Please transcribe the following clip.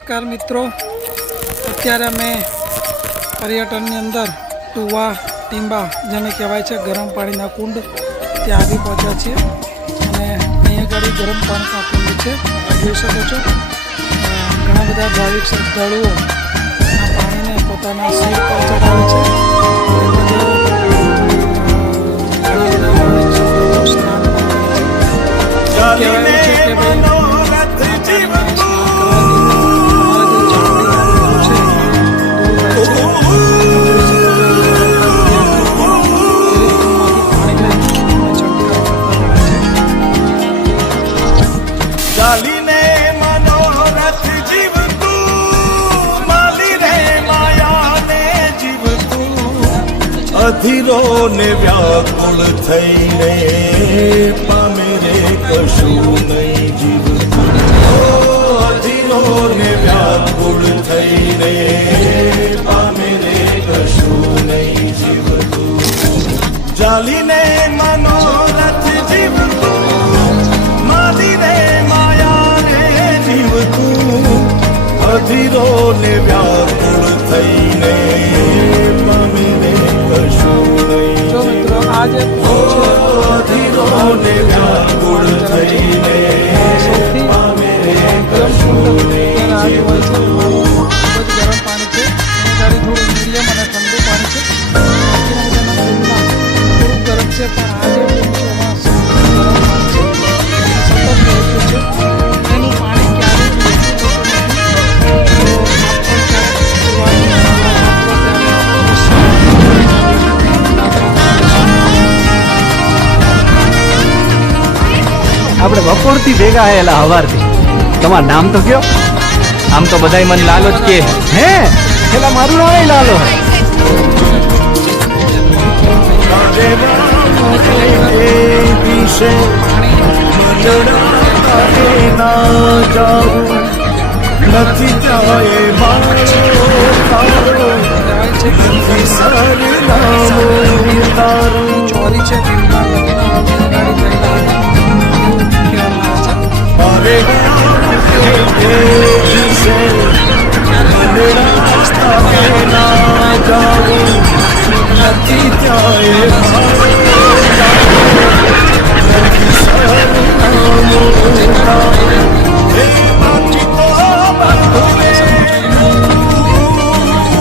નમસ્કાર મિત્રો, અત્યારે અમે પર્યટનની અંદર ટુવા ટીંબા જેને કહેવાય છે ગરમ પાણીના કુંડ ત્યાં આવી પહોંચ્યા છીએ અને અહીંયા આગળ ગરમ પાણીના કુંડ છે. જોઈ શકો છો ઘણા બધા ભાવિક શ્રદ્ધાળુઓ આ પાણીને પોતાના શરીર પર ચડાવે છે. સ્નાન કહેવાય છે કે ભાઈ ચાલીને મનોરથ જીવતું, માલી રે માયાને જીવતું, અધીરો ને વ્યાકુળ થઈને પામે રે કશું નહીં જીવતું. અધીરો ને વ્યાકુળ થઈને પામે રે કશું નહીં જીવતું. ચાલીને મનોરથ જીવતું, માલી રે માયાને જીવતું, અધીરો ને વ્યાકુળ થઈને પામે રે કશું નહીં. જો મિત્રો આજે અધીરો ને વ્યાકુળ થઈને પામે રે કશું નહીં જીવતું. ખૂબ જ ગરમ પાણી છે. એની થોડું મીડિયમ અને ઠંડુ પાણી છે. થોડું ગરમ છે પણ આજે એમાં ગરમ પાણી છે. સતત વહેતું છે. એનું પાણી ક્યારેય આપણે બપોરથી ભેગા આયેલા હવારથી. તમારું નામ તો કયો? આમ તો બધાય મને લાલો જ કે. હે પેલા મારું નામ લાલો હે. નથી જાય મારો તારો, સરનામું તારું. ચોરી છે મારે ના જાવું, નથી જાય